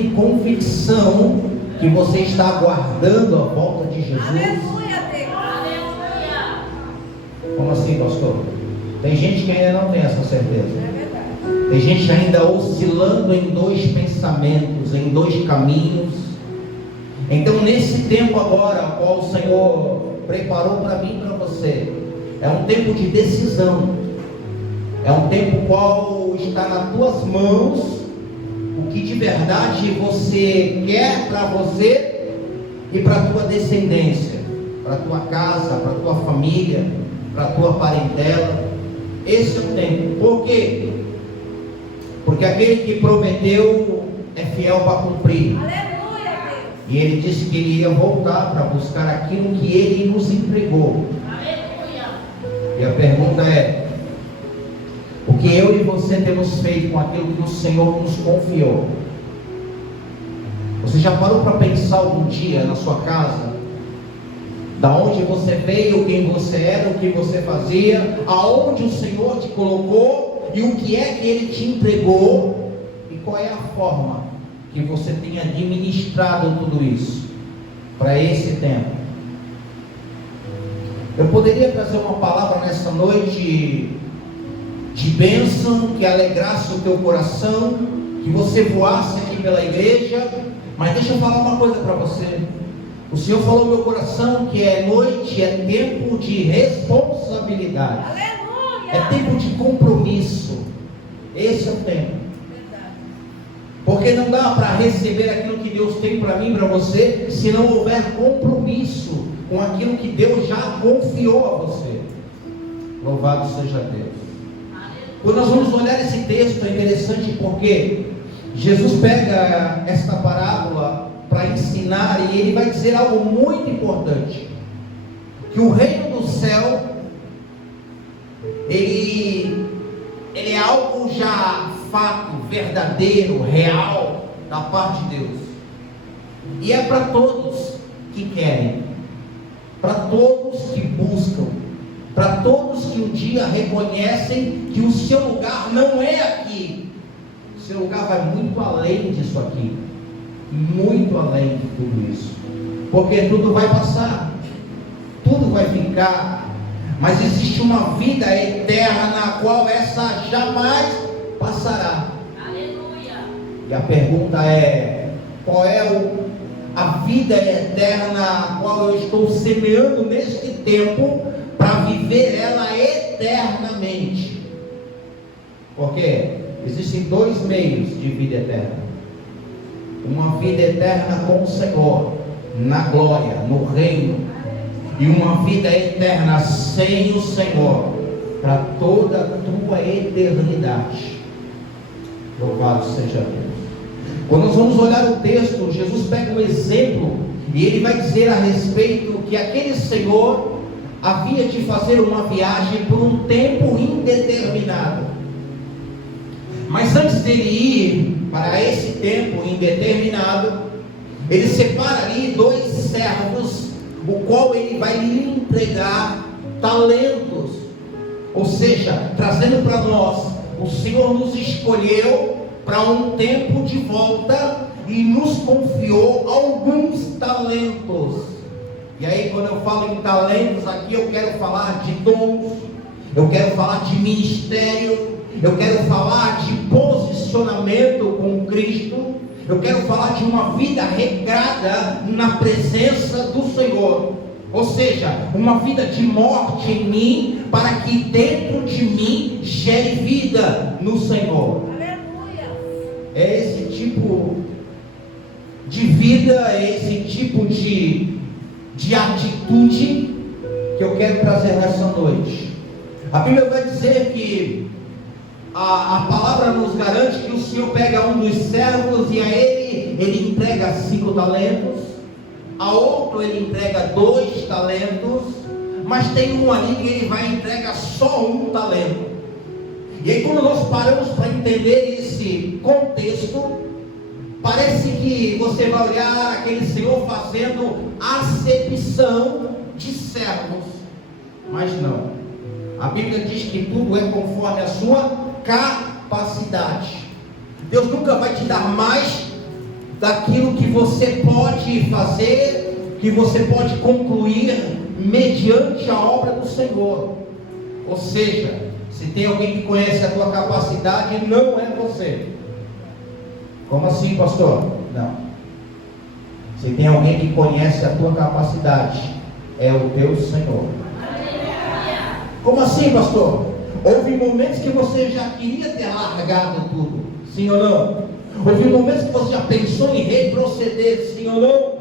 tem convicção que você está aguardando a volta de Jesus? Aleluia, Deus. Aleluia. Como assim, pastor? Tem gente que ainda não tem essa certeza. É verdade. Tem gente ainda oscilando em dois pensamentos, em dois caminhos. Então, nesse tempo agora, o qual o Senhor preparou para mim e para você, é um tempo de decisão. É um tempo qual está nas tuas mãos o que de verdade você quer para você e para a tua descendência, para a tua casa, para a tua família, para a tua parentela. Esse é o tempo. Por quê? Porque aquele que prometeu é fiel para cumprir. Aleluia, Deus. E ele disse que ele ia voltar para buscar aquilo que ele nos entregou. Aleluia. E a pergunta é: o que eu e você temos feito com aquilo que o Senhor nos confiou? Você já parou para pensar algum dia na sua casa? Da onde você veio, quem você era, o que você fazia, aonde o Senhor te colocou e o que é que Ele te entregou, e qual é a forma que você tem administrado tudo isso para esse tempo? Eu poderia trazer uma palavra nessa noite de bênção, que alegrasse o teu coração, que você voasse aqui pela igreja, mas deixa eu falar uma coisa para você. O Senhor falou no meu coração que é noite, é tempo de responsabilidade. Aleluia. É tempo de compromisso. Esse é o tempo. Verdade. Porque não dá para receber aquilo que Deus tem para mim e para você, se não houver compromisso com aquilo que Deus já confiou a você. Louvado seja Deus. Quando nós vamos olhar esse texto, é interessante porque Jesus pega esta parábola para ensinar, e ele vai dizer algo muito importante: que o reino do céu ele é algo já fato, verdadeiro, real da parte de Deus, e é para todos que querem, para todos que buscam, para todos que um dia reconhecem que o seu lugar não é aqui. O seu lugar vai muito além disso aqui, muito além de tudo isso, porque tudo vai passar, tudo vai ficar, mas existe uma vida eterna na qual essa jamais passará. Aleluia. E a pergunta é: qual é a vida eterna a qual eu estou semeando neste tempo para viver ela eternamente? Porque existem dois meios de vida eterna: uma vida eterna com o Senhor, na glória, no reino, e uma vida eterna sem o Senhor, para toda a tua eternidade. Louvado seja Deus. Quando nós vamos olhar o texto, Jesus pega um exemplo e ele vai dizer a respeito que aquele Senhor havia de fazer uma viagem por um tempo indeterminado. Mas antes dele ir para esse tempo indeterminado, ele separa ali dois servos, o qual ele vai lhe entregar talentos. Ou seja, trazendo para nós, o Senhor nos escolheu para um tempo de volta e nos confiou alguns talentos. E aí, quando eu falo em talentos aqui, eu quero falar de dons, eu quero falar de ministério, eu quero falar de posicionamento com Cristo, eu quero falar de uma vida regrada na presença do Senhor. Ou seja, uma vida de morte em mim, para que dentro de mim gere vida no Senhor. Aleluia. É esse tipo de vida, é esse tipo de atitude que eu quero trazer nessa noite. A Bíblia vai dizer que a palavra nos garante que o Senhor pega um dos servos e a ele entrega 5 talentos, a outro ele entrega 2 talentos, mas tem um ali que ele vai entregar só 1 talento. E aí, quando nós paramos para entender esse contexto, parece que você vai olhar aquele Senhor fazendo acepção de servos, mas não. A Bíblia diz que tudo é conforme a sua capacidade. Deus nunca vai te dar mais daquilo que você pode fazer, que você pode concluir mediante a obra do Senhor. Ou seja, se tem alguém que conhece a tua capacidade, não é você. Como assim, pastor? Não. Se tem alguém que conhece a tua capacidade, é o teu Senhor. Como assim, pastor? Houve momentos que você já queria ter largado tudo, sim ou não? Houve momentos que você já pensou em retroceder, sim ou não?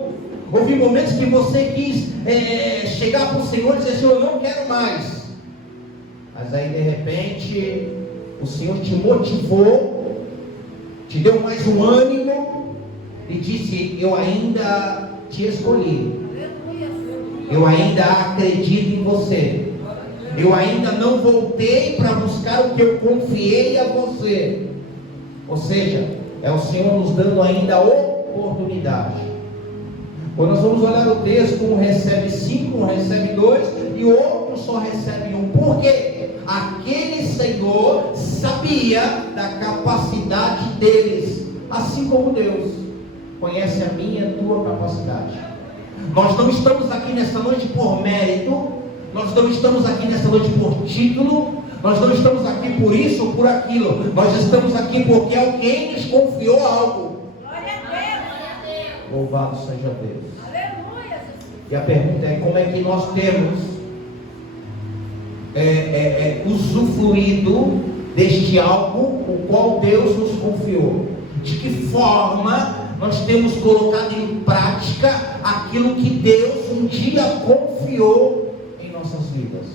Houve momentos que você quis chegar para o Senhor e dizer: Senhor, eu não quero mais. Mas aí de repente o Senhor te motivou, te deu mais um ânimo e disse: eu ainda te escolhi, eu ainda acredito em você, eu ainda não voltei para buscar o que eu confiei a você. Ou seja, é o Senhor nos dando ainda a oportunidade. Quando nós vamos olhar o texto, um recebe 5, um recebe 2 e o outro só recebe 1. Por quê? Aquele Senhor sabia da capacidade deles, assim como Deus conhece a minha e a tua capacidade. Nós não estamos aqui nesta noite por mérito, nós não estamos aqui nesta noite por título, nós não estamos aqui por isso ou por aquilo, nós estamos aqui porque alguém nos confiou algo. Louvado seja Deus. Aleluia. E a pergunta é: como é que nós temos usufruído deste algo o qual Deus nos confiou? De que forma nós temos colocado em prática aquilo que Deus um dia confiou em nossas vidas?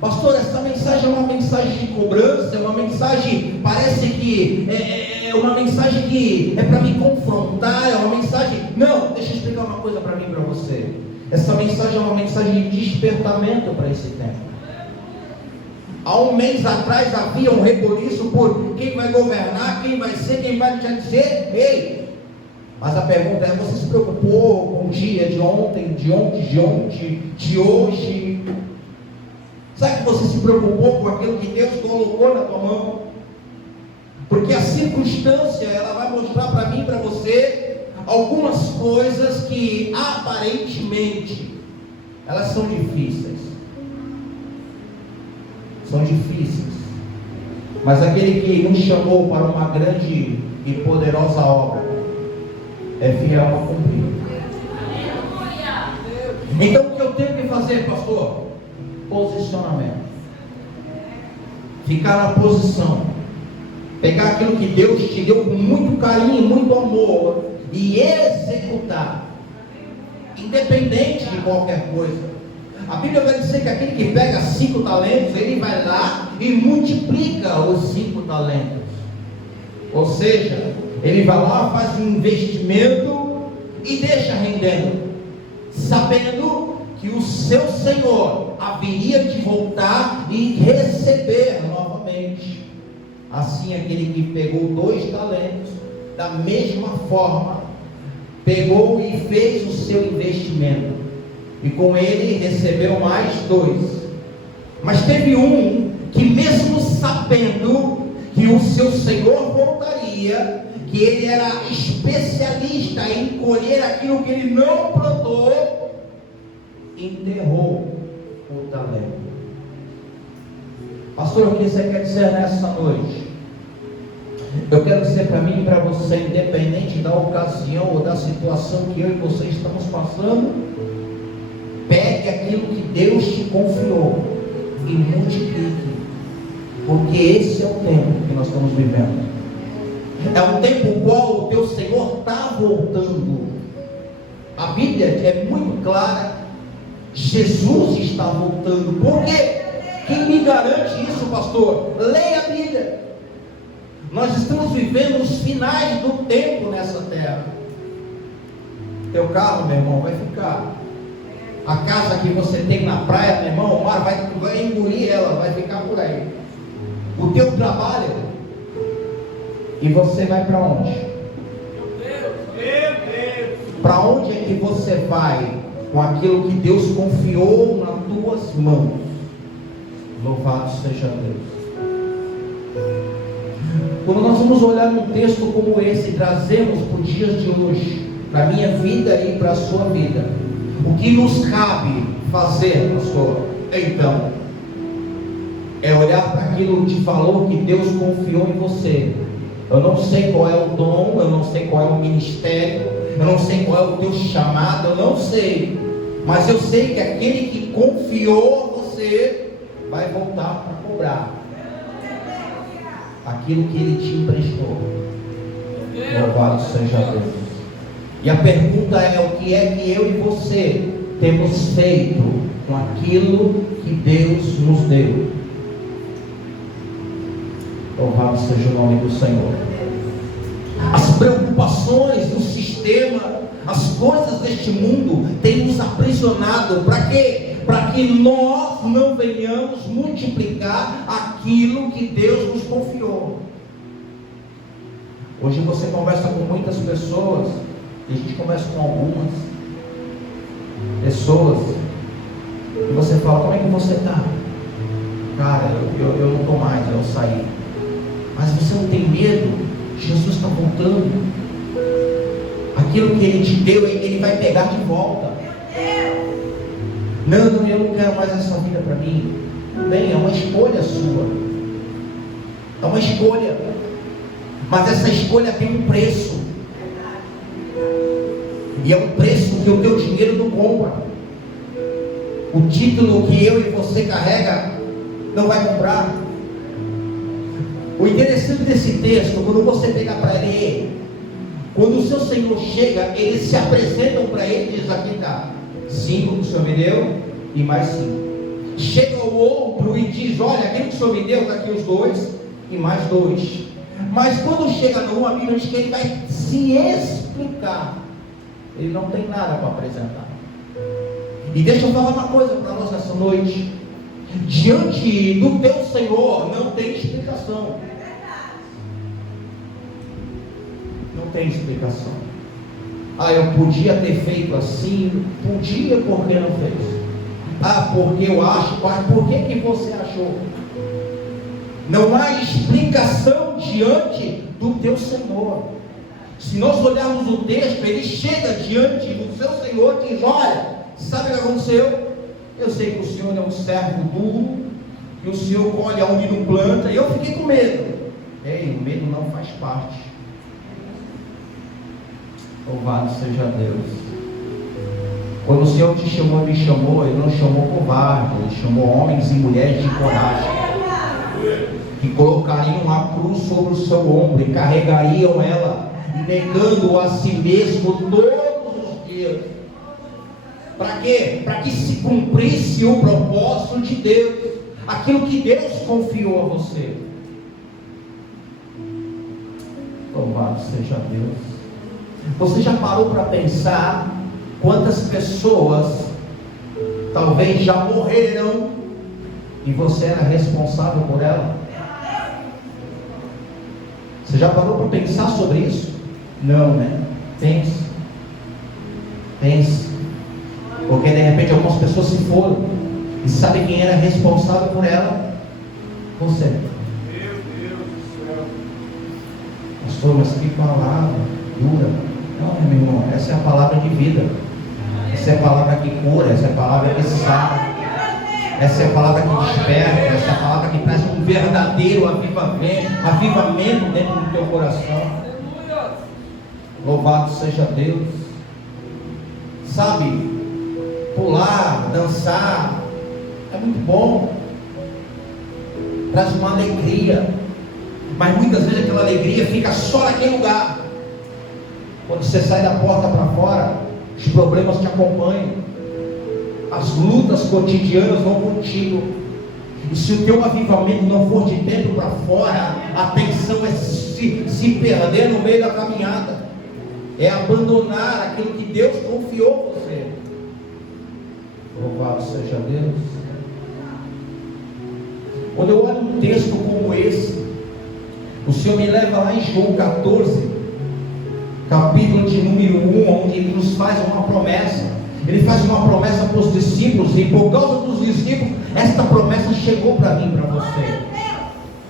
Pastor, essa mensagem é uma mensagem de cobrança, é uma mensagem, parece que é uma mensagem que é para me confrontar, é uma mensagem... Não, deixa eu explicar uma coisa para mim e para você. Essa mensagem é uma mensagem de despertamento para esse tempo. Há um mês atrás havia um reboliço por quem vai governar, quem vai ser, quem vai deixar de ser. Ei! Mas a pergunta é: você se preocupou com o dia de ontem, de hoje? Sabe que você se preocupou com aquilo que Deus colocou na tua mão? Porque a circunstância, ela vai mostrar para mim e para você algumas coisas que aparentemente elas são difíceis. São difíceis. Mas aquele que nos chamou para uma grande e poderosa obra é fiel a cumprir. Então o que eu tenho que fazer, pastor? Posicionamento. Ficar na posição. Pegar aquilo que Deus te deu com muito carinho, muito amor e executar, independente de qualquer coisa. A Bíblia vai dizer que aquele que pega 5 talentos, ele vai lá e multiplica os 5 talentos. Ou seja, ele vai lá, faz um investimento e deixa rendendo, sabendo que o seu Senhor haveria de voltar e receber novamente. Assim, aquele que pegou 2 talentos, da mesma forma, pegou e fez o seu investimento, e com ele recebeu mais 2. Mas teve um que, mesmo sabendo que o seu Senhor voltaria, que ele era especialista em colher aquilo que ele não plantou, enterrou o talento. Pastor, o que você quer dizer nessa noite? Eu quero dizer para mim e para você, independente da ocasião ou da situação que eu e você estamos passando, pegue aquilo que Deus te confiou e multiplique, porque esse é o tempo que nós estamos vivendo. É um tempo no qual o teu Senhor está voltando. A Bíblia é muito clara: Jesus está voltando. Por quê? Quem me garante isso, pastor? Leia a Bíblia. Nós estamos vivendo os finais do tempo nessa terra. Teu carro, meu irmão, vai ficar. A casa que você tem na praia, meu irmão, o mar vai engolir ela, vai ficar por aí. O teu trabalho, e você vai para onde? Para onde é que você vai com aquilo que Deus confiou nas tuas mãos? Louvado seja Deus. Quando nós vamos olhar um texto como esse e trazemos para os dias de hoje, para a minha vida e para a sua vida, o que nos cabe fazer, pastor, então, é olhar para aquilo de valor que Deus confiou em você. Eu não sei qual é o dom, eu não sei qual é o ministério, eu não sei qual é o teu chamado, eu não sei, mas eu sei que aquele que confiou a você vai voltar para cobrar aquilo que ele te emprestou. Louvado seja Deus. E a pergunta é: o que é que eu e você temos feito com aquilo que Deus nos deu? Louvado seja o nome do Senhor. As preocupações do sistema, as coisas deste mundo têm nos aprisionado. Para quê? Para que nós não venhamos multiplicar aquilo que Deus nos confiou. Hoje você conversa com muitas pessoas, e a gente conversa com algumas pessoas, e você fala: como é que você está? Cara, eu não estou mais, eu saí. Mas você não tem medo? Jesus está voltando. Aquilo que Ele te deu, Ele vai pegar de volta. Não, eu não quero mais essa vida para mim. Tudo bem, é uma escolha sua. É uma escolha. Mas essa escolha tem um preço. E é um preço que o teu dinheiro não compra. O título que eu e você carrega não vai comprar. O interessante desse texto, quando você pegar para ler, quando o seu Senhor chega, eles se apresentam para ele e diz: aqui está 5 que o Senhor me deu e mais 5. Chega ao outro e diz: olha, aquilo que o Senhor me deu, está aqui os 2 e mais 2. Mas quando chega no 1, a Bíblia diz que ele vai se explicar. Ele não tem nada para apresentar. E deixa eu falar uma coisa para nós nessa noite: diante do teu Senhor não tem explicação. Não tem explicação. Ah, eu podia ter feito assim. Podia, por que não fez? Ah, porque eu acho. Mas por que você achou? Não há explicação diante do teu Senhor. Se nós olharmos o texto, ele chega diante do seu Senhor e diz: olha, sabe o que aconteceu? Eu sei que o Senhor é um servo duro, que o Senhor colhe aonde não planta, e eu fiquei com medo. Ei, o medo não faz parte. Louvado seja Deus. Quando o Senhor te chamou, me chamou, Ele não chamou covarde, Ele chamou homens e mulheres de coragem, que colocariam a cruz sobre o seu ombro e carregariam ela, negando a si mesmo todos os dias. Para quê? Para que se cumprisse o propósito de Deus, aquilo que Deus confiou a você. Louvado seja Deus. Você já parou para pensar quantas pessoas talvez já morreram e você era responsável por ela? Você já parou para pensar sobre isso? Não, né? Pense. Porque de repente algumas pessoas se foram, e sabe quem era responsável por ela? Você. Meu Deus do céu. Pastor, mas que palavra dura. Não, meu irmão, essa é a palavra de vida. Essa é a palavra que cura, essa é a palavra que sara, essa é a palavra que desperta, essa é a palavra que traz um verdadeiro avivamento dentro do teu coração. Louvado seja Deus. Sabe, pular, dançar, é muito bom, traz uma alegria, mas muitas vezes aquela alegria fica só naquele lugar. Quando você sai da porta para fora, os problemas te acompanham, as lutas cotidianas vão contigo. E se o teu avivamento não for de dentro para fora, a tensão é se perder no meio da caminhada, é abandonar aquilo que Deus confiou a você. Louvado seja Deus. Quando eu olho um texto como esse, o Senhor me leva lá em João 14, capítulo de número 1, onde Ele nos faz uma promessa. Ele faz uma promessa para os discípulos, e por causa dos discípulos, esta promessa chegou para mim e para você.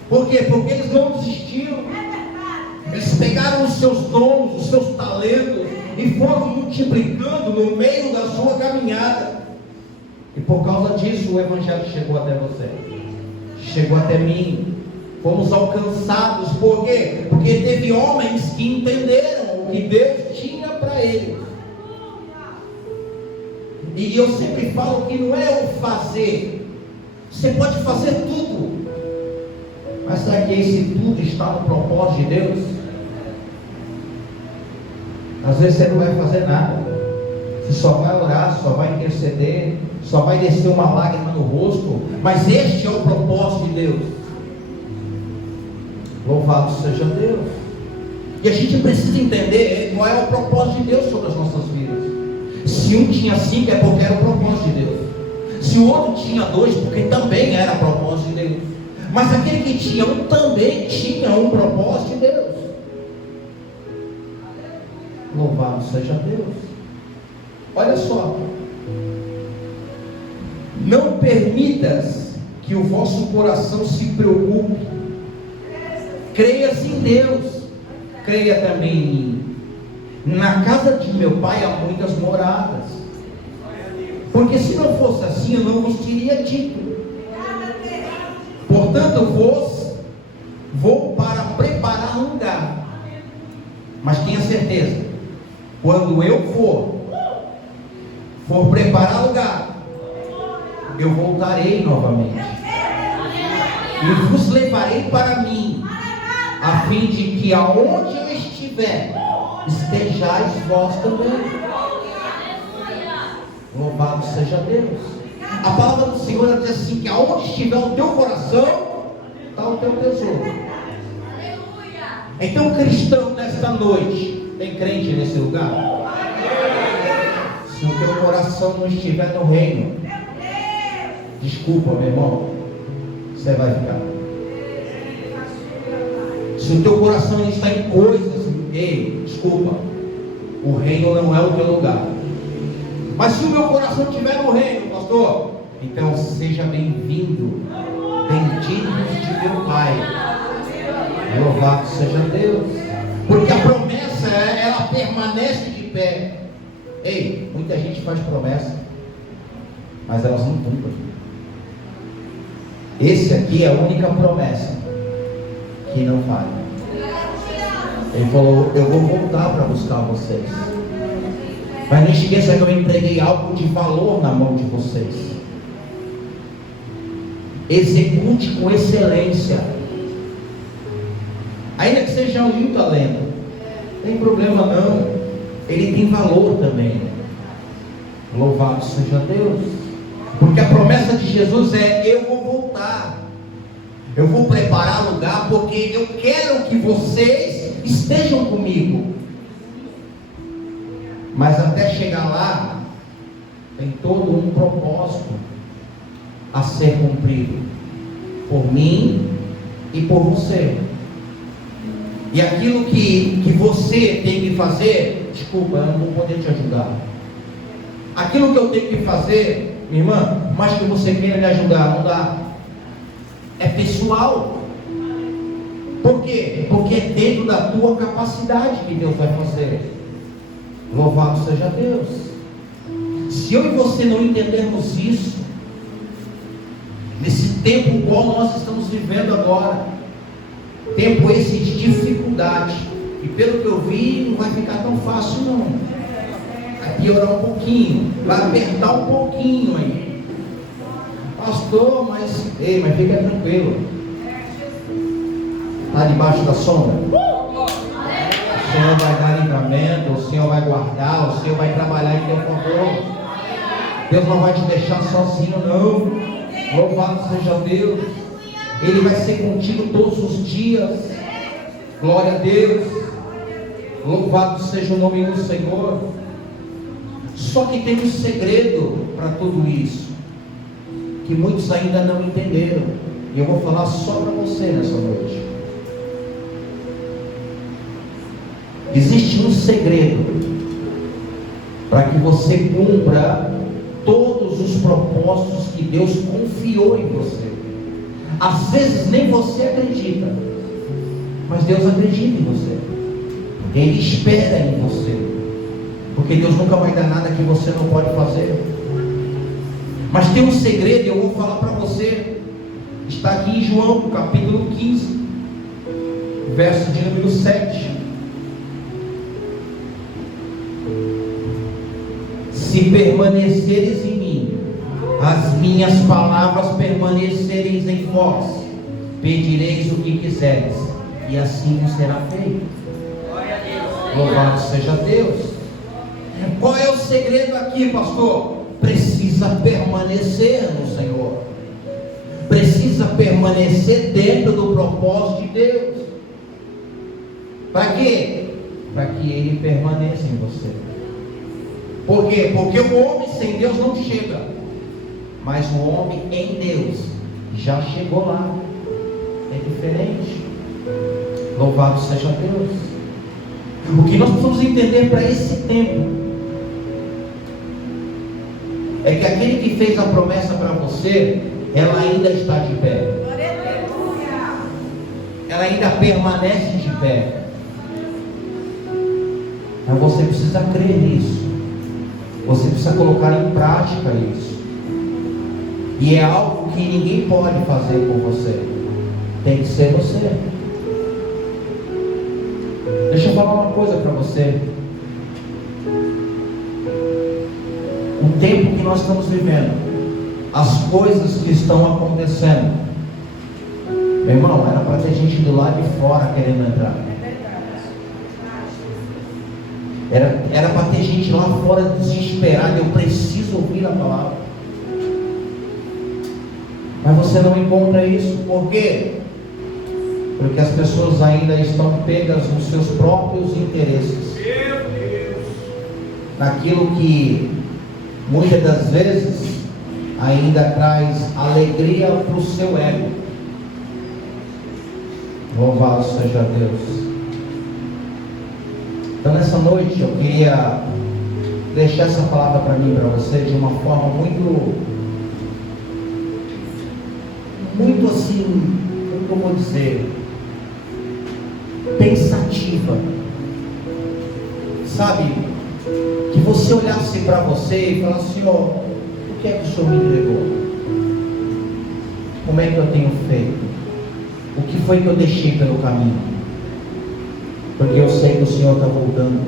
Por quê? Porque eles não desistiram. Eles pegaram os seus dons, os seus talentos e foram multiplicando no meio da sua caminhada. E por causa disso o Evangelho chegou até você, chegou até mim. Fomos alcançados. Por quê? Porque teve homens que entenderam o que Deus tinha para eles. E eu sempre falo que não é o fazer. Você pode fazer tudo, mas será que esse tudo está no propósito de Deus? Às vezes você não vai fazer nada, você só vai orar, só vai interceder, só vai descer uma lágrima no rosto, mas este é o propósito de Deus. Louvado seja Deus. E a gente precisa entender qual é o propósito de Deus sobre as nossas vidas. Se um tinha 5 é porque era o propósito de Deus. Se o outro tinha 2, porque também era propósito de Deus. Mas aquele que tinha um também tinha um propósito de Deus. Louvado seja Deus. Olha só. Não permitas que o vosso coração se preocupe. Creia-se em Deus, creia também em mim. Na casa de meu pai há muitas moradas. Porque se não fosse assim, eu não vos teria dito. Portanto, vou para preparar um lugar. Mas tenha certeza, quando eu for preparar lugar, eu voltarei novamente e vos levarei para mim, a fim de que aonde eu estiver, estejais vós também. Louvado seja Deus. A palavra do Senhor diz assim, que aonde estiver o teu coração, está o teu tesouro. Então, cristão, nesta noite, tem crente nesse lugar? Se o teu coração não estiver no reino, desculpa, meu irmão, você vai ficar. Se o teu coração está em coisas, ei, desculpa, o reino não é o teu lugar. Mas se o meu coração estiver no reino, pastor, então seja bem-vindo, bendito de meu Pai. Louvado seja Deus. Porque a promessa, ela permanece de pé. Ei, muita gente faz promessa, mas elas não cumprem. Esse aqui é a única promessa que não falha. Ele falou, eu vou voltar para buscar vocês. Mas não esqueça que eu entreguei algo de valor na mão de vocês. Execute com excelência. Ainda que seja um talento, não tem problema não. Ele tem valor também. Louvado seja Deus. Porque a promessa de Jesus é, eu vou voltar. Eu vou preparar lugar porque eu quero que vocês estejam comigo. Mas até chegar lá, tem todo um propósito a ser cumprido por mim e por você. E aquilo que você tem que fazer, desculpa, eu não vou poder te ajudar. Aquilo que eu tenho que fazer, minha irmã, mais que você queira me ajudar, não dá. É pessoal. Por quê? Porque é dentro da tua capacidade que Deus vai fazer. Louvado seja Deus. Se eu e você não entendermos isso, nesse tempo qual nós estamos vivendo agora, tempo esse de dificuldade, e pelo que eu vi, não vai ficar tão fácil não. Vai piorar um pouquinho, vai apertar um pouquinho aí. Pastor, mas fica tranquilo. Está debaixo da sombra. O Senhor vai dar livramento, o Senhor vai guardar, o Senhor vai trabalhar em teu favor. Deus não vai te deixar sozinho não. Louvado seja Deus. Ele vai ser contigo todos os dias. Glória a Deus. Louvado seja o nome do Senhor. Só que tem um segredo para tudo isso, que muitos ainda não entenderam. E eu vou falar só para você nessa noite. Existe um segredo para que você cumpra todos os propósitos que Deus confiou em você. Às vezes nem você acredita, mas Deus acredita em você. Ele espera em você, porque Deus nunca vai dar nada que você não pode fazer. Mas tem um segredo, eu vou falar para você. Está aqui em João, capítulo 15, verso de número 7. Se permaneceres em mim, as minhas palavras permanecereis em vós, pedireis o que quiseres, e assim vos será feito. Louvado seja Deus. Qual é o segredo aqui, pastor? Precisa permanecer no Senhor, precisa permanecer dentro do propósito de Deus. Para quê? Para que Ele permaneça em você. Por quê? Porque o homem sem Deus não chega, mas o homem em Deus já chegou lá. É diferente. Louvado seja Deus. O que nós precisamos entender para esse tempo é que aquele que fez a promessa para você, ela ainda está de pé, ela ainda permanece de pé. Mas você precisa crer nisso, você precisa colocar em prática isso, e é algo que ninguém pode fazer por você, tem que ser você. Deixa eu falar uma coisa para você. O tempo que nós estamos vivendo, as coisas que estão acontecendo, meu irmão, era para ter gente do lado de fora querendo entrar. Era para ter gente lá fora desesperada. Eu preciso ouvir a palavra. Mas você não encontra isso. Por quê? Porque as pessoas ainda estão pegas nos seus próprios interesses, naquilo que muitas das vezes ainda traz alegria para o seu ego. Louvado seja Deus. Então nessa noite eu queria deixar essa palavra para mim, para você, de uma forma muito assim, como eu vou dizer, pensativa, sabe? Que você olhasse para você e falasse: ó, o que é que o Senhor me entregou? Como é que eu tenho feito? O que foi que eu deixei pelo caminho? Porque eu sei que o Senhor está voltando,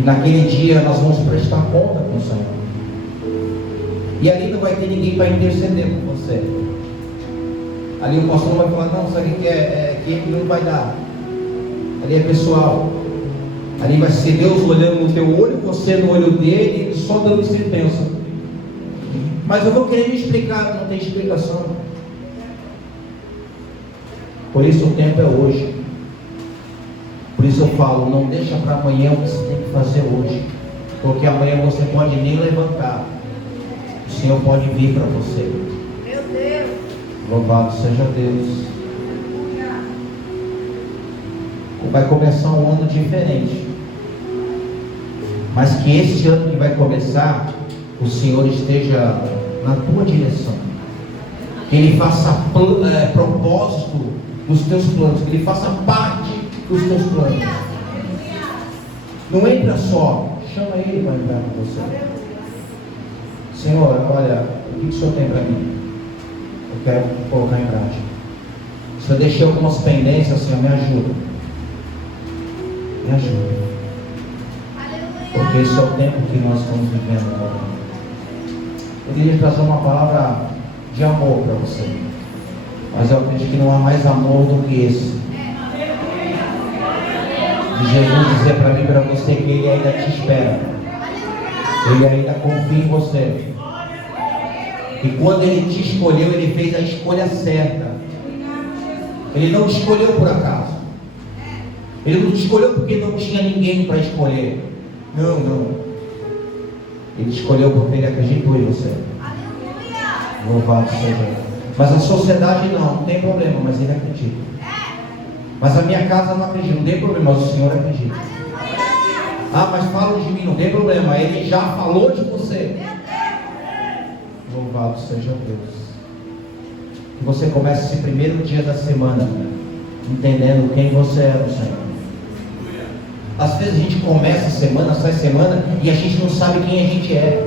e naquele dia nós vamos prestar conta com o Senhor, e ali não vai ter ninguém para interceder por você. Ali o pastor não vai falar: não, sabe o que é que não vai dar. Ali é pessoal. Ali vai ser Deus olhando no teu olho, você no olho dele, só dando sentença. Mas eu vou querer me explicar, não tem explicação. Por isso o tempo é hoje. Por isso eu falo: não deixa para amanhã o que você tem que fazer hoje, porque amanhã você pode nem levantar. O Senhor pode vir para você. Meu Deus. Louvado seja Deus. Vai começar um ano diferente, mas que esse ano que vai começar, o Senhor esteja na tua direção, que Ele faça propósito dos teus planos, que Ele faça parte dos teus planos. Não entra só, chama Ele para entrar com você. Senhor, olha, o que o Senhor tem para mim? Eu quero colocar em prática. Se eu deixei algumas pendências, Senhor, me ajuda. Me ajuda, porque esse é o tempo que nós estamos vivendo agora. Eu queria trazer uma palavra de amor para você, mas eu acredito que não há mais amor do que esse, de Jesus dizer para mim e para você que Ele ainda te espera, Ele ainda confia em você, e quando Ele te escolheu, Ele fez a escolha certa. Ele não te escolheu por acaso. Ele não te escolheu porque não tinha ninguém para escolher. Não, não. Ele te escolheu porque Ele acreditou em você. Aleluia! Louvado seja. Mas a sociedade não tem problema, mas Ele acredita. Mas a minha casa não acredita, não tem problema, mas o Senhor acredita. Ah, mas falam de mim, não tem problema, Ele já falou de você. Louvado seja Deus. Que você comece esse primeiro dia da semana entendendo quem você é no Senhor. Às vezes a gente começa a semana, sai semana e a gente não sabe quem a gente é.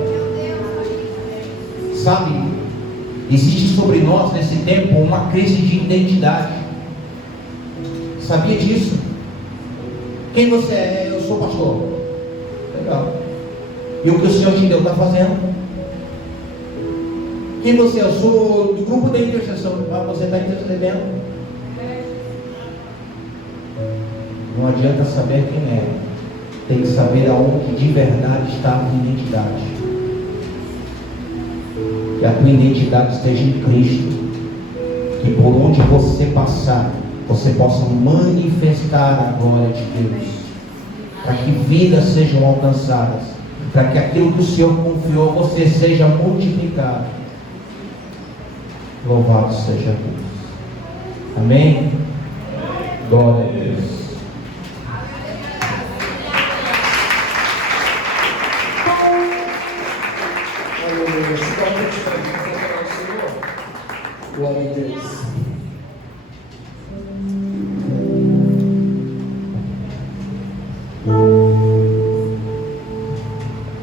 Sabe? Existe sobre nós nesse tempo uma crise de identidade. Sabia disso? Quem você é? Eu sou pastor. Legal. E o que o Senhor te deu está fazendo? Quem você é? Eu sou do grupo da intercessão. Ah, você está intercedendo? Não adianta saber quem é. Tem que saber aonde de verdade está a tua identidade. Que a tua identidade esteja em Cristo. Que por onde você passar, você possa manifestar a glória de Deus. Para que vidas sejam alcançadas. Para que aquilo que o Senhor confiou a você seja multiplicado. Louvado seja Deus. Amém? Glória a Deus. Aleluia. Se dá um Senhor. Glória a Deus.